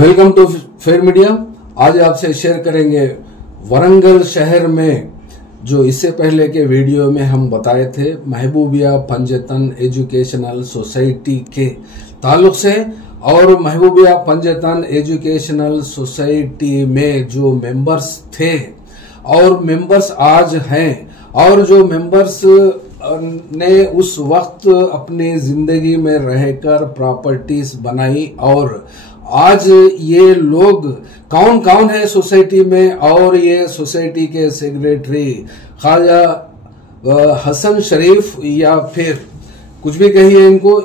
Welcome to fair media. आज आपसे share करेंगे वरंगल शहर में जो इससे पहले के वीडियो में हम बताए थे महबूबिया पंजतन एजुकेशनल सोसाइटी के ताल्लुक से, और महबूबिया पंजतन एजुकेशनल सोसाइटी में जो मेंबर्स थे और मेंबर्स आज हैं, और जो मेंबर्स ने उस वक्त अपनी जिंदगी में रहकर प्रॉपर्टीज बनाई, और आज ये लोग कौन कौन है सोसाइटी में, और ये सोसाइटी के सेक्रेटरी ख्वाजा हसन शरीफ या फिर कुछ भी कहिए इनको,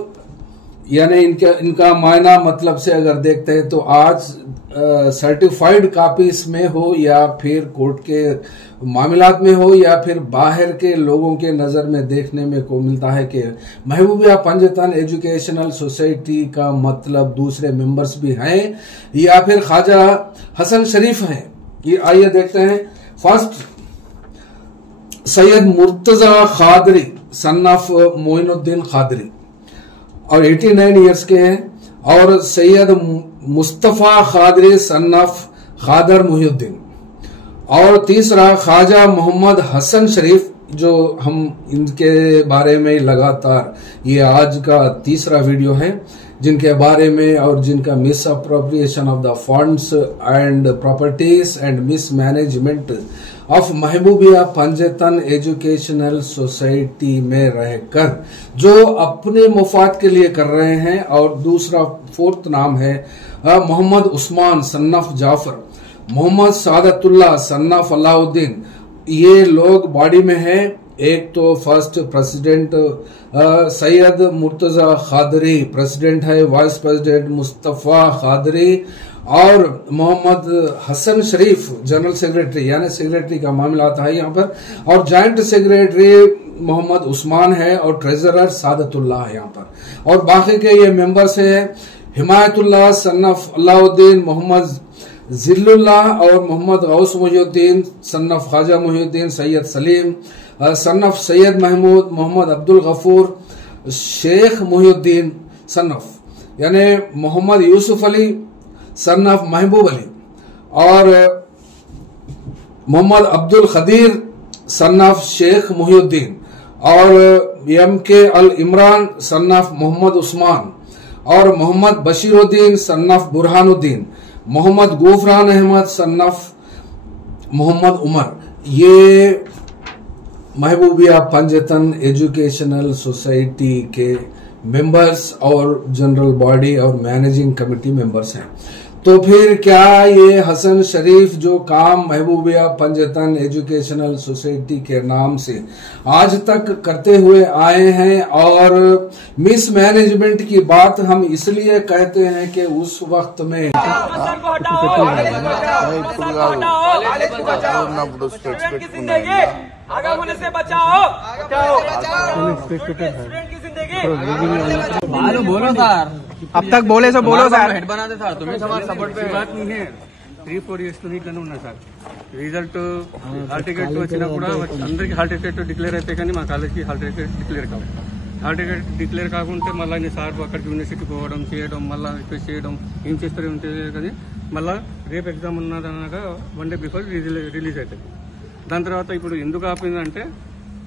यानी इनका मायना मतलब से अगर देखते हैं तो आज सर्टिफाइड कॉपीज में हो या फिर कोर्ट के मामलात में हो या फिर बाहर के लोगों के नजर में देखने में को मिलता है कि महबूबिया पंजतन एजुकेशनल सोसाइटी का मतलब दूसरे मेंबर्स भी हैं या फिर ख्वाजा हसन शरीफ हैं। ये आइए देखते हैं। First, Syed Murtaza Qadri son of Moinuddin Qadri और 89 इयर्स के हैं, और सैयद मुस्तफा खादरी सन ऑफ खादर मुहिउद्दीन, और तीसरा ख्वाजा मोहम्मद हसन शरीफ, जो हम इनके बारे में लगातार ये आज का तीसरा वीडियो है जिनके बारे में, और जिनका misappropriation of the funds and properties and mismanagement of Mahboobia Panjatan educational society में रहकर जो अपने मुफाद के लिए कर रहे हैं। और दूसरा फोर्थ नाम है Mohammed Usman son of Jafar, Mohammed Sadatullah son of Alauddin. ये लोग बॉडी में हैं। एक तो first president Syed Murtaza Qadri president है, वाइस प्रेसिडेंट मुस्तफा खादरी, और मोहम्मद हसन शरीफ जनरल सेक्रेटरी, यानी सेक्रेटरी का मामला आता है यहाँ पर, और जॉइंट सेक्रेटरी मोहम्मद उस्मान है, और ट्रेजरर सादतुल्लाह है यहाँ पर। और बाकी के ये मेंबर्स है हिमायतुल्लाह सन ऑफ अलाउद्दीन, मोहम्मद जिल्लुल्लाह और Mohammed Ghouse Muhiuddin son of Khwaja Muhiuddin, Syed Saleem son of Syed Mahmood, Mohammed Abdul Ghafoor, Sheikh Muhiuddin son of यानी मोहम्मद यूसुफ अली सन ऑफ महबूब अली, और मोहम्मद अब्दुल खदीर सन ऑफ शेख मुहिउद्दीन, और M K Al Imran son of Mohammed Usman, और Mohammed Bashiruddin son of Burhanuddin, Mohammed Gufran Ahmed son of Mohammed Umar. ये महबूबिया पंजतन एजुकेशनल सोसाइटी के मेंबर्स और जनरल बॉडी और मैनेजिंग कमेटी मेंबर्स हैं। तो फिर क्या ये हसन शरीफ जो काम महबूबिया पंजतन एजुकेशनल सोसाइटी के नाम से आज तक करते हुए आए हैं, और मिस मैनेजमेंट की बात हम इसलिए कहते हैं कि उस वक्त में आगा होने से बचाओ। बोलो सर, अब तक बोले सो बोलो सर। हेड बनाते सर, तुम्हें सपोर्ट पे बात नहीं है। 3-4 years तो నీట్లోనే ఉన్నా సార్. రిజల్ట్ హాల్ టికెట్ వచ్చినా కూడా అందరికి హాల్ టికెట్ డిక్లేర్ అయితే కానీ మా కాలేజ్కి హాల్ టికెట్ డిక్లేర్ కావాలి. హాల్ టికెట్ డిక్లేర్ కాకుంటే మళ్ళీ సార్ అక్కడికి యూనివర్సిటీ పోవడం చేయడం, మళ్ళీ రిక్వెస్ట్ చేయడం, ఏం చేస్తారో ఏం తెలియదు. కానీ మళ్ళీ రేపు ఎగ్జామ్ ఉన్నదనగా 1 day బిఫోర్ రిలీజ్ అవుతుంది. దాని తర్వాత ఇప్పుడు ఎందుకు ఆపిందంటే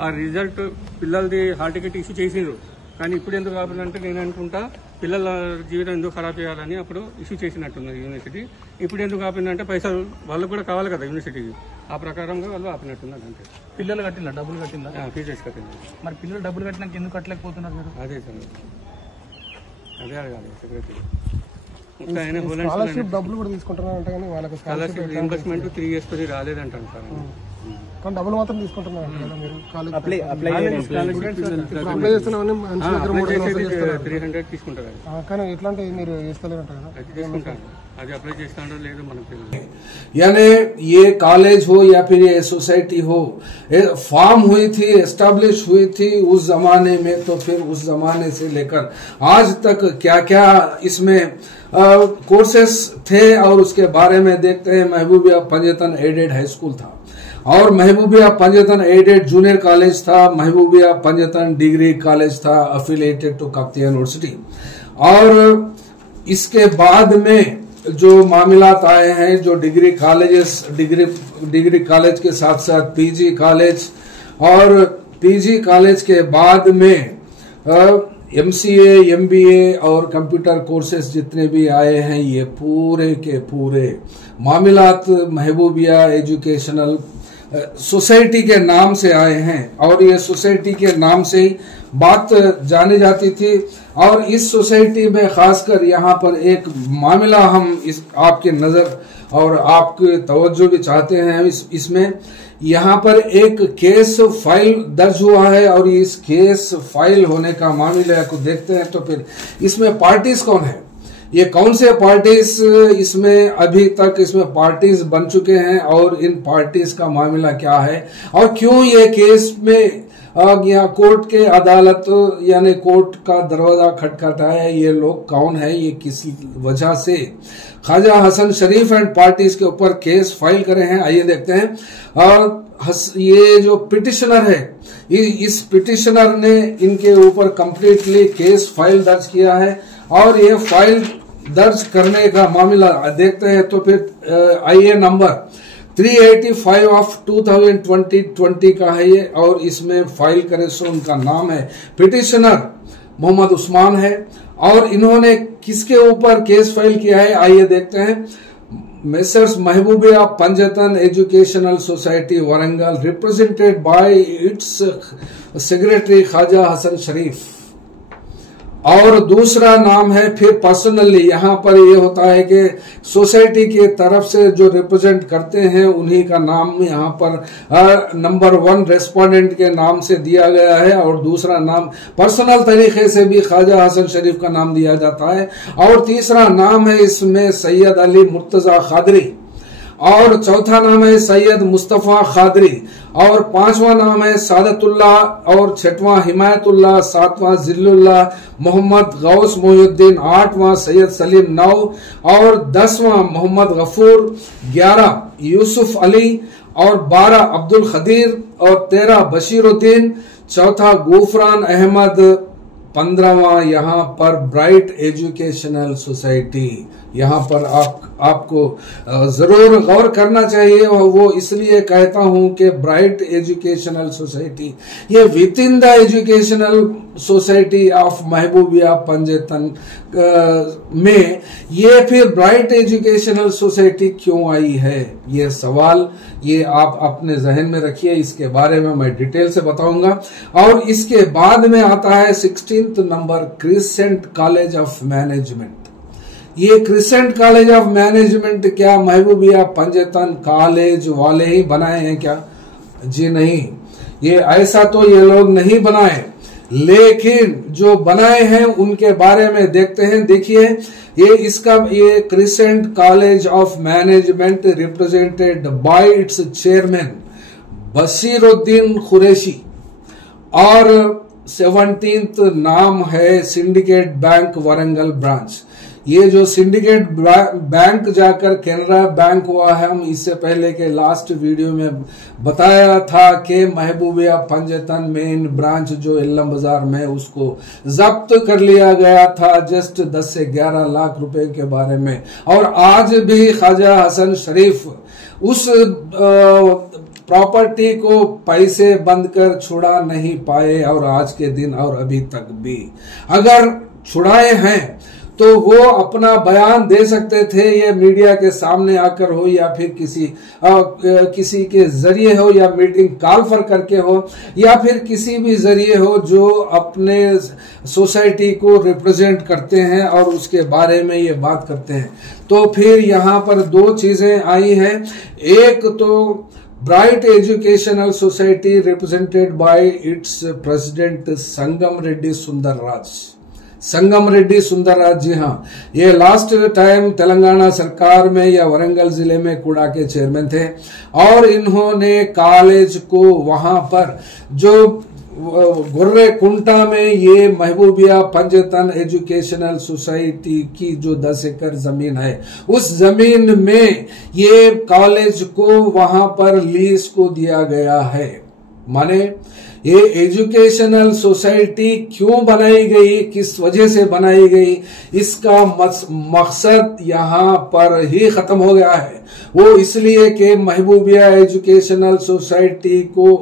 ఆ రిజల్ట్ పిల్లలది హాల్ టికెట్ ఇష్యూ చేసిండ్రు, కానీ ఇప్పుడు ఎందుకు ఆపిందంటే నేను అనుకుంటా పిల్లల జీవితం ఎందుకు ఖరాబ్ చేయాలని అప్పుడు ఇష్యూ చేసినట్టున్నది యూనివర్సిటీ. ఇప్పుడు ఎందుకు ఆపిందంటే పైసలు వాళ్ళకు కూడా కావాలి కదా యూనివర్సిటీకి, ఆ ప్రకారంగా వాళ్ళు ఆపినట్టున్నారు. అంటే పిల్లలు కట్టిందా, డబ్బులు కట్టిందా? ఫీజెస్ కట్టింది. మరి పిల్లలు డబ్బులు కట్టినాక ఎందుకు కట్టలేకపోతున్నారు మీరు? అదే సార్, అదే అడగాలి సెక్రటరీ. డబ్బులు కూడా తీసుకుంటున్నారంటే కానీ వాళ్ళకి స్కాలర్షిప్ రీయింబర్స్మెంట్ 3 years కొని రాలేదంటాను సార్. కానీ డబ్బులు మాత్రం తీసుకుంటున్నారు కదా మీరు? అప్లై 300 తీసుకుంటారు, కానీ ఎట్లాంటి మీరు ఇస్తలేరంట కదా? తీసుకుంటారు, అది అప్లై చేస్తాడో లేదో మనకు తెలియదు. यानी ये कॉलेज हो या फिर ये सोसाइटी हो, फॉर्म हुई थी, एस्टेब्लिश हुई थी उस जमाने में, तो फिर उस जमाने से लेकर आज तक क्या क्या इसमें कोर्सेस थे, और उसके बारे में देखते हैं। महबूबिया पंजतन एडेड हाई स्कूल था, और महबूबिया पंजतन एडेड जूनियर कॉलेज था, महबूबिया पंजतन डिग्री कॉलेज था अफिलिएटेड टू काकतीय यूनिवर्सिटी, और इसके बाद में जो मामलात आए हैं, जो डिग्री कॉलेज के साथ साथ पीजी कॉलेज और पीजी कॉलेज के बाद में एमसीए, एमबीए और कंप्यूटर कोर्सेज जितने भी आए हैं, ये पूरे के पूरे मामलात महबूबिया एजुकेशनल सोसाइटी के नाम से आए हैं। और ये सोसाइटी के नाम से ही बात जानी जाती थी। और इस सोसाइटी में खासकर यहाँ पर एक मामला हम आपके नजर और आपके तवज्जो भी चाहते हैं। इसमें यहाँ पर एक केस फाइल दर्ज हुआ है और इस केस फाइल होने का मामले को देखते हैं तो फिर इसमें पार्टीज कौन है, ये कौन से पार्टीज इसमें अभी तक इसमें पार्टीज बन चुके हैं और इन पार्टीज का मामला क्या है और क्यों ये केस में या कोर्ट के अदालत यानी कोर्ट का दरवाजा खटखटा है, ये लोग कौन है, ये किस वजह से ख्वाजा हसन शरीफ एंड पार्टीज के ऊपर केस फाइल करे हैं। आइए देखते हैं। ये जो पिटिशनर है, इस पिटिशनर ने इनके ऊपर कंप्लीटली केस फाइल दर्ज किया है और ये फाइल दर्ज करने का मामला देखते हैं तो फिर आइए नंबर 385 ऑफ 2020 का है ये और इसमें फाइल करे सो उनका नाम है पिटिशनर मोहम्मद उस्मान है। और इन्होंने किसके ऊपर केस फाइल किया है आइए देखते हैं। Messrs Mahboobia Panjatan educational society Warangal represented by its secretary Khwaja Hasan Sharif. और दूसरा नाम है फिर पर्सनली, यहाँ पर ये होता है कि सोसाइटी की तरफ से जो रिप्रेजेंट करते हैं उन्हीं का नाम यहाँ पर नंबर 1 रेस्पोंडेंट के नाम से दिया गया है और दूसरा नाम पर्सनल तरीके से भी ख्वाजा हसन शरीफ का नाम दिया जाता है। और तीसरा नाम है इसमें सैयद अली मुर्तजा खादरी और चौथा नाम है सैयद मुस्तफा खादरी और पांचवा नाम है सादतुल्लाह और छठवां हिमायतुल्लाह, सातवां जिल्लुल्लाह मोहम्मद गौस मोहिउद्दीन, आठवां सैयद सलीम 9 और 10वां मोहम्मद गफूर, 11 यूसुफ अली और 12 अब्दुल खदीर और 13 बशीरुद्दीन, चौथा गुफरान अहमद, 15वां यहाँ पर ब्राइट एजुकेशनल सोसाइटी। यहाँ पर आपको जरूर गौर करना चाहिए और वो इसलिए कहता हूं कि ब्राइट एजुकेशनल सोसाइटी ये within the educational society of Mahboobia Panjatan में ये फिर ब्राइट एजुकेशनल सोसाइटी क्यों आई है, ये सवाल ये आप अपने जहन में रखिए। इसके बारे में मैं डिटेल से बताऊंगा। और इसके बाद में आता है 16th number crescent college of management. ये क्रिसेंट कॉलेज ऑफ मैनेजमेंट क्या महबूबिया पंजतन कॉलेज वाले ही बनाए हैं क्या? जी नहीं, ये ऐसा तो ये लोग नहीं बनाए, लेकिन जो बनाए हैं उनके बारे में देखते हैं। देखिए ये crescent college of management represented by it's chairman Bashiruddin Qureshi और 17th नाम है सिंडिकेट बैंक वरंगल ब्रांच। ये जो सिंडिकेट बैंक जाकर कैनरा बैंक हुआ है, हम इससे पहले के लास्ट वीडियो में बताया था कि महबूबिया पंजतन मेन ब्रांच जो इल्लम बाजार में उसको जब्त कर लिया गया था जस्ट 10 से 11 लाख रुपए के बारे में। और आज भी ख्वाजा हसन शरीफ उस प्रॉपर्टी को पैसे बंद कर छुड़ा नहीं पाए और आज के दिन और अभी तक भी अगर छुड़ाए हैं तो वो अपना बयान दे सकते थे, ये मीडिया के सामने आकर हो या फिर किसी के जरिए हो या मीटिंग कॉल पर करके हो या फिर किसी भी जरिए हो जो अपने सोसाइटी को रिप्रेजेंट करते हैं और उसके बारे में ये बात करते हैं। तो फिर यहाँ पर 2 चीजें आई हैं। एक तो bright educational society represented by its president Sangam Reddy Sundarraj ji हाँ, ये लास्ट टाइम तेलंगाना सरकार में या वरंगल जिले में कुड़ा के चेयरमैन थे और इन्होंने कॉलेज को वहां पर जो गुर्रे कुंटा में ये महबूबिया पंजतन एजुकेशनल सोसाइटी की जो 10 एकड़ जमीन है उस जमीन में ये कॉलेज को वहां पर लीज को दिया गया है। माने ये एजुकेशनल सोसाइटी क्यों बनाई गई, किस वजह से बनाई गई, इसका मकसद यहाँ पर ही खत्म हो गया है। वो इसलिए कि महबूबिया एजुकेशनल सोसाइटी को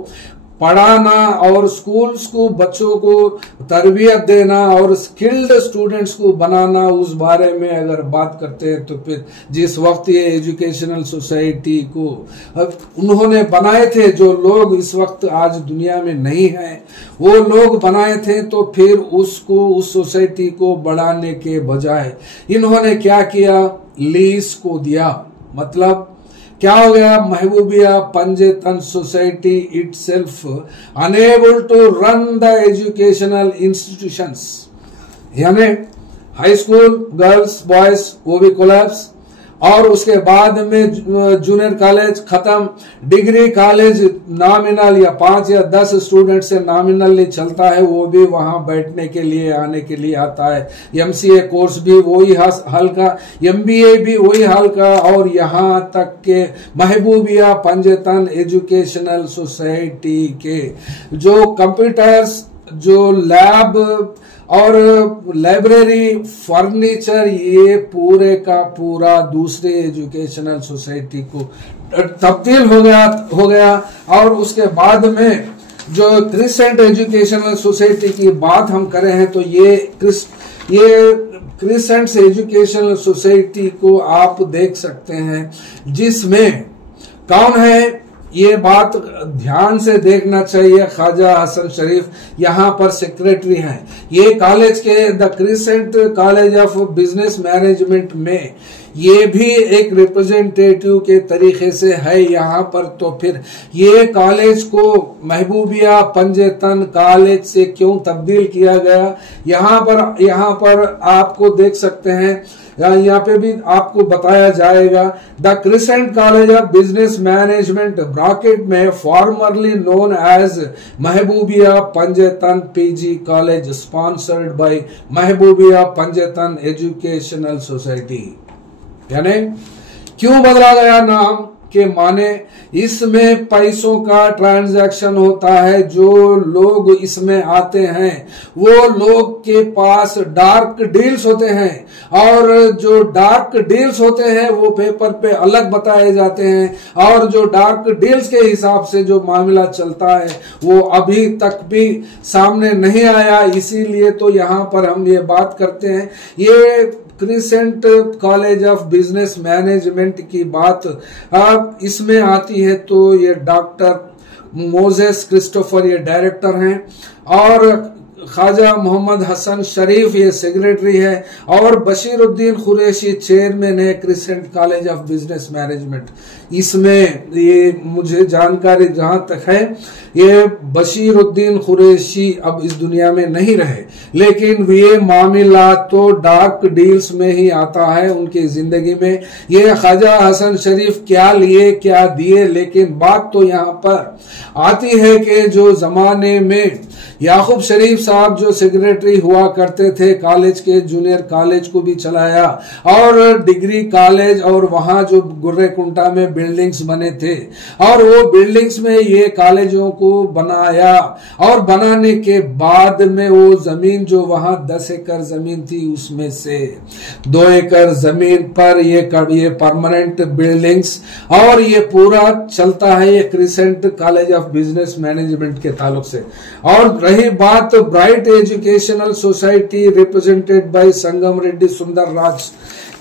पढ़ाना और स्कूल्स को बच्चों को तरबियत देना और स्किल्ड स्टूडेंट्स को बनाना, उस बारे में अगर बात करते हैं तो फिर जिस वक्त ये एजुकेशनल सोसाइटी को उन्होंने बनाए थे, जो लोग इस वक्त आज दुनिया में नहीं हैं, वो लोग बनाए थे, तो फिर उसको उस सोसाइटी को बढ़ाने के बजाय इन्होंने क्या किया, लीज को दिया। मतलब क्या हो गया, Mahboobia Panjetan society itself unable to run the educational institutions, यानी हाई स्कूल गर्ल्स बॉयज वो भी कोलैप्स, और उसके बाद में जूनियर कॉलेज खत्म, डिग्री कॉलेज नॉमिनल या 5 या 10 स्टूडेंट से नॉमिनली चलता है, वो भी वहां बैठने के लिए आने के लिए आता है। एमसीए कोर्स भी वही हाल का, एमबीए भी वही हाल का, और यहाँ तक के महबूबिया पंजेतन एजुकेशनल सोसाइटी के जो कंप्यूटर्स, जो लैब और लाइब्रेरी, फर्नीचर, ये पूरे का पूरा दूसरे एजुकेशनल सोसाइटी को तब्दील हो गया। और उसके बाद में जो क्रिसेंट एजुकेशनल सोसाइटी की बात हम करें हैं, तो ये क्रिसेंट एजुकेशनल सोसाइटी को आप देख सकते हैं, जिसमें कौन है, ये बात ध्यान से देखना चाहिए। ख्वाजा हसन शरीफ यहाँ पर सेक्रेटरी हैं। ये कॉलेज के the crescent college of business management में ये भी एक रिप्रेजेंटेटिव के तरीके से है यहाँ पर। तो फिर ये कॉलेज को महबूबिया पंजेतन कॉलेज से क्यों तब्दील किया गया, यहाँ पर आपको देख सकते हैं, यहाँ पे भी आपको बताया जाएगा। The crescent college of business management bracket में formerly known as Mahboobia Panjetan PG college sponsored by Mahboobia Panjetan educational society. यानी क्यों बदला गया नाम के माने, इसमें पैसों का ट्रांजैक्शन होता है। जो लोग इसमें आते हैं वो लोग के पास डार्क डील्स होते हैं, और जो डार्क डील्स होते हैं वो पेपर पे अलग बताए जाते हैं, और जो डार्क डील्स के हिसाब से जो मामला चलता है वो अभी तक भी सामने नहीं आया। इसीलिए तो यहाँ पर हम ये बात करते हैं। ये crescent college of business management की बात अब इसमें आती है, तो ये डॉक्टर मोजेस क्रिस्टोफर ये डायरेक्टर हैं, और ख्वाजा मोहम्मद हसन शरीफ ये सेक्रेटरी है, और बशीरुद्दीन कुरैशी चेयरमैन है crescent college of business management. इसमें ये मुझे जानकारी जहां तक है, ये बशीरुद्दीन कुरैशी अब इस दुनिया में नहीं रहे, लेकिन ये मामला तो डार्क डील्स में ही आता है उनकी जिंदगी में। ये ख्वाजा हसन शरीफ क्या लिए क्या दिए, लेकिन बात तो यहाँ पर आती है कि जो जमाने में याकूब शरीफ साहब जो सेक्रेटरी हुआ करते थे कॉलेज के, जूनियर कॉलेज को भी चलाया, और डिग्री कॉलेज, और वहां जो गुर्रेकुंटा में बिल्डिंग्स बने थे, और वो बिल्डिंग्स में ये कॉलेजों को बनाया, और बनाने के बाद में वो जमीन जो वहां 10 एकड़ जमीन थी उसमें से 2 एकड़ जमीन पर ये परमानेंट बिल्डिंग्स, और ये पूरा चलता है ये crescent college of business management के ताल्लुक से। और रही बात bright educational society represented by Sangam Reddy Sundar Raj,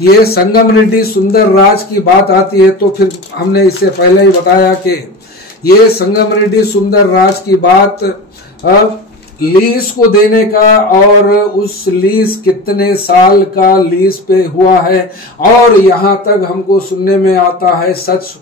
ये संगम रेड्डी सुंदर राज की बात आती है, तो फिर हमने इससे पहले ही बताया कि ये संगम रेड्डी सुंदर राज की बात लीज को देने का, और उस लीज कितने साल का लीज पे हुआ है, और यहाँ तक हमको सुनने में आता है, सच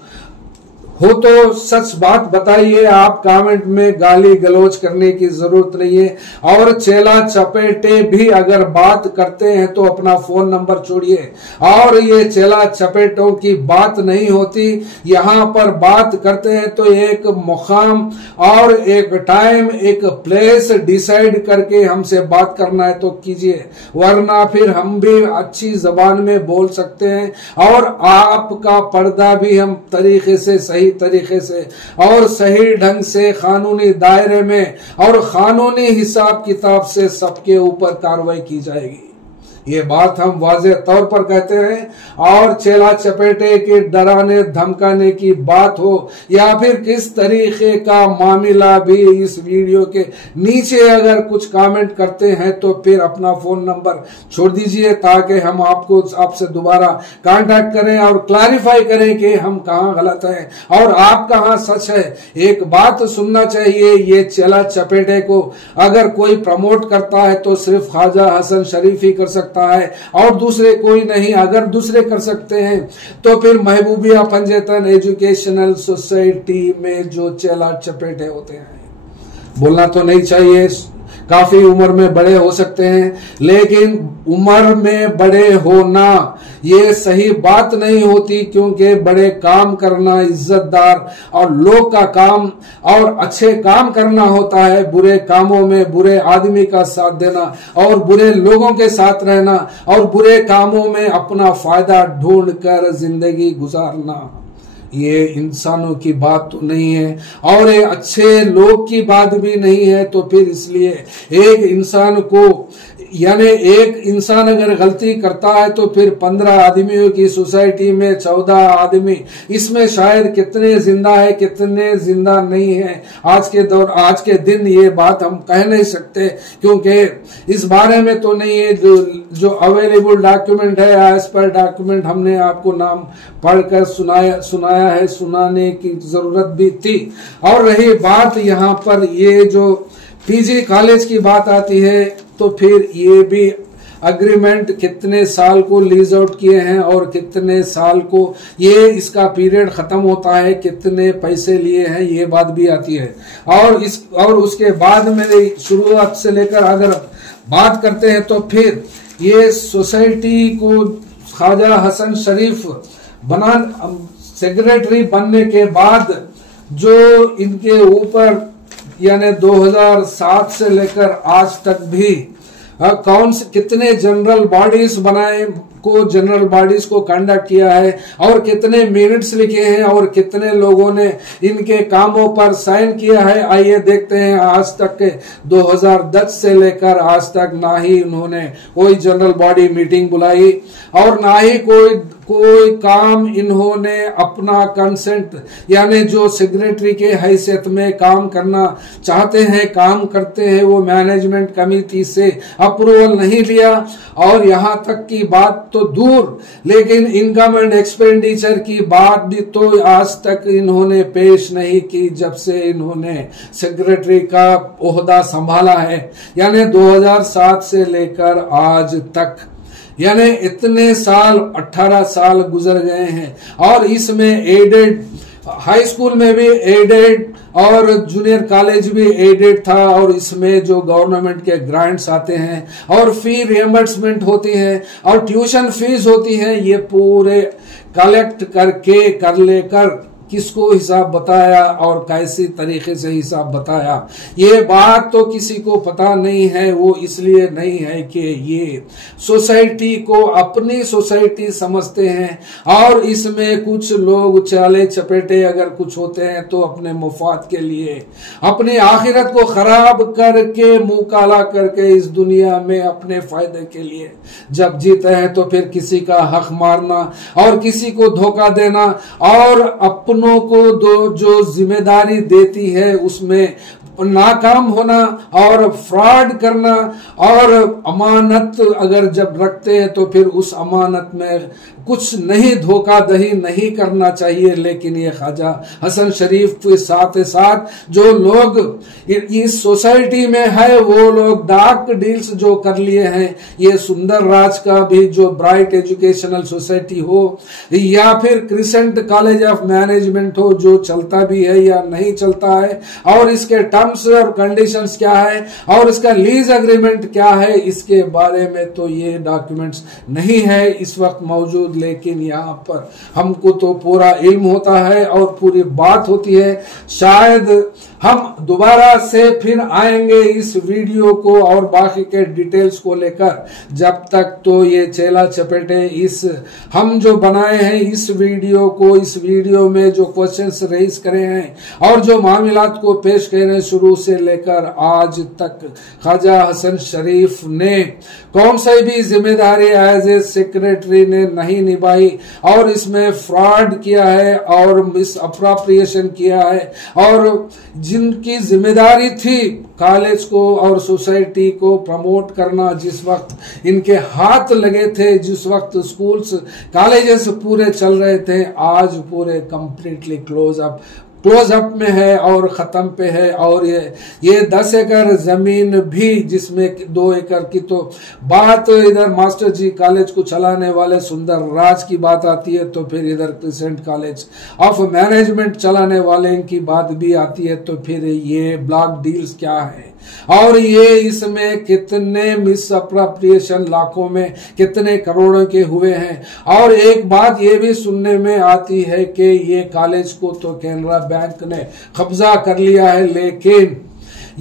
हो तो सच बात बताइए, आप कमेंट में गाली गलौज करने की जरूरत नहीं है। और चेला चपेटे भी अगर बात करते हैं तो अपना फोन नंबर छोड़िए, और ये चेला चपेटों की बात नहीं होती, यहाँ पर बात करते हैं तो एक मुकाम और एक टाइम एक प्लेस डिसाइड करके हमसे बात करना है तो कीजिए, वरना फिर हम भी अच्छी जबान में बोल सकते हैं, और आपका पर्दा भी हम तरीके से सही तरीके से और सही ढंग से कानूनी दायरे में और कानूनी हिसाब किताब से सबके ऊपर कार्रवाई की जाएगी। ये बात हम वाज़ेह तौर पर कहते हैं। और चेला चपेटे के डराने धमकाने की बात हो या फिर किस तरीके का मामला भी इस वीडियो के नीचे अगर कुछ कमेंट करते हैं तो फिर अपना फोन नंबर छोड़ दीजिए ताकि हम आपसे दोबारा कांटेक्ट करें और क्लैरिफाई करें कि हम कहां गलत हैं और आप कहां सच है। एक बात सुनना चाहिए, ये चेला चपेटे को अगर कोई प्रमोट करता है तो सिर्फ ख्वाजा हसन शरीफ ही कर सकता है और दूसरे कोई नहीं। अगर दूसरे कर सकते हैं तो फिर महबूबिया पंजेतन एजुकेशनल सोसाइटी में जो चेला चपेटे होते हैं, बोलना तो नहीं चाहिए, काफी उम्र में बड़े हो सकते हैं, लेकिन उम्र में बड़े होना ये सही बात नहीं होती, क्योंकि बड़े काम करना इज्जतदार और लोग का काम और अच्छे काम करना होता है। बुरे कामों में बुरे आदमी का साथ देना और बुरे लोगों के साथ रहना और बुरे कामों में अपना फायदा ढूंढकर जिंदगी गुजारना, ये इंसानों की बात तो नहीं है और ये अच्छे लोग की बात भी नहीं है। तो फिर इसलिए एक इंसान को यानी एक इंसान अगर गलती करता है तो फिर 15 आदमियों की सोसाइटी में 14 आदमी, इसमें शायद कितने जिंदा है कितने जिंदा नहीं है आज के दिन ये बात हम कह नहीं सकते, क्योंकि इस बारे में तो नहीं है। जो अवेलेबल डॉक्यूमेंट है, एज पर डॉक्यूमेंट हमने आपको नाम पढ़कर सुनाया है, सुनाने की जरूरत भी थी। और रही बात यहाँ पर ये जो पीजी कॉलेज की बात आती है तो फिर ये भी अग्रीमेंट कितने साल को लीज आउट किए हैं और कितने साल को ये इसका पीरियड खत्म होता है, कितने पैसे लिए हैं, ये बात भी आती है। और उसके बाद में शुरुआत से लेकर अगर बात करते हैं तो फिर ये सोसाइटी को ख्वाजा हसन शरीफ सेक्रेटरी बनने के बाद जो इनके ऊपर यानी 2007 से लेकर आज तक भी कितने जनरल बॉडीज बनाए जनरल बॉडीज को कंडक्ट किया है और कितने मिनट्स लिखे हैं और कितने लोगों ने इनके कामों पर साइन किया है। आइए देखते हैं। आज तक के 2010 से लेकर आज तक ना ही उन्होंने कोई जनरल बॉडी मीटिंग बुलाई और ना ही कोई काम इन्होंने अपना कंसेंट यानी जो सेक्रेटरी के हैसियत में काम करना चाहते हैं, काम करते हैं, वो मैनेजमेंट कमेटी से अप्रूवल नहीं लिया। और यहाँ तक की बात तो दूर, लेकिन इनकम एंड एक्सपेंडिचर की बात भी तो आज तक इन्होंने पेश नहीं की जब से इन्होंने सेक्रेटरी का ओहदा संभाला है, यानी 2007 से लेकर आज तक, यानी इतने साल 18 साल गुजर गए हैं। और इसमें एडेड हाई स्कूल में भी एडेड और जूनियर कॉलेज भी एडेड था और इसमें जो गवर्नमेंट के ग्रांट्स आते हैं और फी रिएम्बर्समेंट होती है और ट्यूशन फीस होती है, ये पूरे कलेक्ट करके कर लेकर किसको हिसाब बताया और कैसी तरीके से हिसाब बताया, ये बात तो किसी को पता नहीं है। वो इसलिए नहीं है कि ये सोसाइटी को अपनी सोसाइटी समझते हैं और इसमें कुछ लोग चाले चपेटे अगर कुछ होते हैं तो अपने मुफाद के लिए अपनी आखिरत को खराब करके मुंह काला करके इस दुनिया में अपने फायदे के लिए जब जीते हैं तो फिर किसी का हक मारना और किसी को धोखा देना और अपनों को जो जिम्मेदारी देती है उसमें नाकाम होना और फ्रॉड करना और अमानत अगर जब रखते हैं तो फिर उस अमानत में कुछ नहीं धोखाधड़ी नहीं करना चाहिए। लेकिन ये ख्वाजा हसन शरीफ के साथ साथ जो लोग इस सोसाइटी में है वो लोग डार्क डील्स जो कर लिए हैं, ये सुंदर राज का भी जो ब्राइट एजुकेशनल सोसाइटी हो या फिर क्रिसेंट कॉलेज ऑफ मैनेजमेंट हो, जो चलता भी है या नहीं चलता है और इसके टर्म्स और कंडीशंस क्या है और इसका लीज एग्रीमेंट क्या है, इसके बारे में तो ये डॉक्यूमेंट्स नहीं है इस वक्त मौजूद। लेकिन यहाँ पर हमको तो पूरा इल्म होता है और पूरी बात होती है। शायद हम दोबारा से फिर आएंगे इस वीडियो को और बाकी के डिटेल्स को लेकर। जब तक तो ये चेला चपेटे इस हम जो बनाए हैं इस वीडियो को, इस वीडियो में जो क्वेश्चंस रेज करे हैं और जो मामलात को पेश करे हैं शुरू से लेकर आज तक, ख्वाजा हसन शरीफ ने कौन सी भी जिम्मेदारी एज ए सेक्रेटरी ने नहीं निभाई और इसमें फ्रॉड किया है और मिस अप्रोप्रिएशन किया है, और जिनकी जिम्मेदारी थी कॉलेज को और सोसाइटी को प्रमोट करना, जिस वक्त इनके हाथ लगे थे, जिस वक्त स्कूल्स कॉलेजेस पूरे चल रहे थे, आज पूरे कंप्लीटली क्लोज अप में है और खत्म पे है। और ये 10 एकड़ जमीन भी, जिसमें 2 एकड़ की तो बात इधर मास्टर जी कॉलेज को चलाने वाले सुंदर राज की बात आती है, तो फिर इधर क्रिसेंट कॉलेज ऑफ मैनेजमेंट चलाने वाले की बात भी आती है, तो फिर ये ब्लॉक डील्स क्या है और ये इसमें कितने मिस अप्रोप्रिएशन लाखों में कितने करोड़ों के हुए हैं। और एक बात ये भी सुनने में आती है कि ये कॉलेज को तो कैनरा बैंक ने कब्जा कर लिया है, लेकिन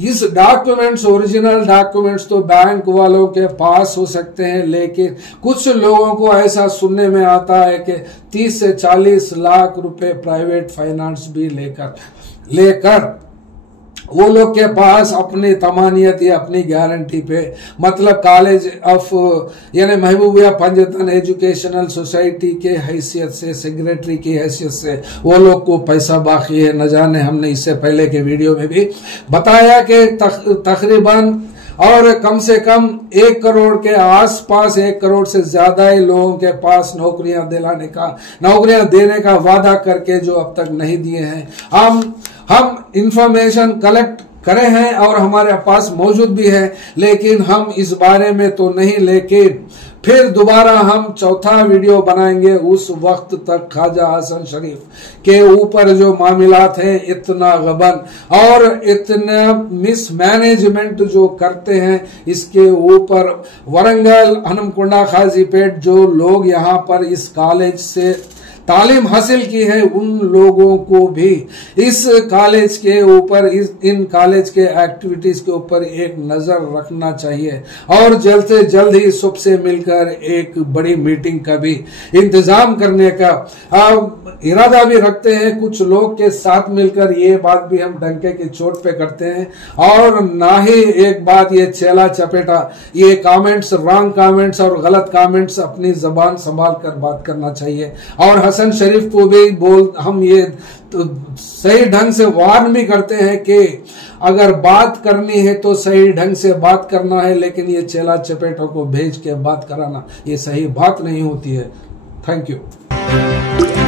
इस डॉक्यूमेंट्स, ओरिजिनल डॉक्यूमेंट्स तो बैंक वालों के पास हो सकते हैं, लेकिन कुछ लोगों को ऐसा सुनने में आता है कि 30 से 40 लाख रुपए प्राइवेट फाइनेंस भी लेकर वो लोग के पास अपनी तमानियत या अपनी गारंटी पे, मतलब कॉलेज ऑफ यानी महबूबिया पंजतन एजुकेशनल सोसाइटी के हैसियत से, सेक्रेटरी की हैसियत से वो लोग को पैसा बाकी है। न जाने, हमने इससे पहले के वीडियो में भी बताया कि तकरीबन और कम से कम 1 करोड़ के आसपास, 1 करोड़ से ज्यादा ही लोगों के पास नौकरियां देने का वादा करके जो अब तक नहीं दिए हैं। हम इंफॉर्मेशन कलेक्ट करे हैं और हमारे पास मौजूद भी है, लेकिन हम इस बारे में तो नहीं, लेकिन फिर दोबारा हम चौथा वीडियो बनाएंगे। उस वक्त तक ख्वाजा हसन शरीफ के ऊपर जो मामलात हैं, इतना गबन और इतना मिसमैनेजमेंट जो करते हैं, इसके ऊपर वरंगल, हनमकुंडा, खाजीपेट जो लोग यहाँ पर इस कॉलेज से तालीम हासिल की है, उन लोगों को भी इस कॉलेज के ऊपर, इन कॉलेज के एक्टिविटीज के ऊपर एक नजर रखना चाहिए और जल्द से जल्द ही सबसे मिलकर एक बड़ी मीटिंग का भी इंतजाम करने का इरादा भी रखते हैं। कुछ लोग के साथ मिलकर ये बात भी हम डंके की चोट पे करते हैं, और ना ही एक बात ये चेला चपेटा, ये कमेंट्स, रॉन्ग कमेंट्स और गलत कमेंट्स अपनी जबान संभाल कर बात करना चाहिए। और हसन शरीफ को भी हम ये तो सही ढंग से वार्न भी करते हैं कि अगर बात करनी है तो सही ढंग से बात करना है, लेकिन ये चेला चपेटों को भेज के बात कराना ये सही बात नहीं होती है। Thank you.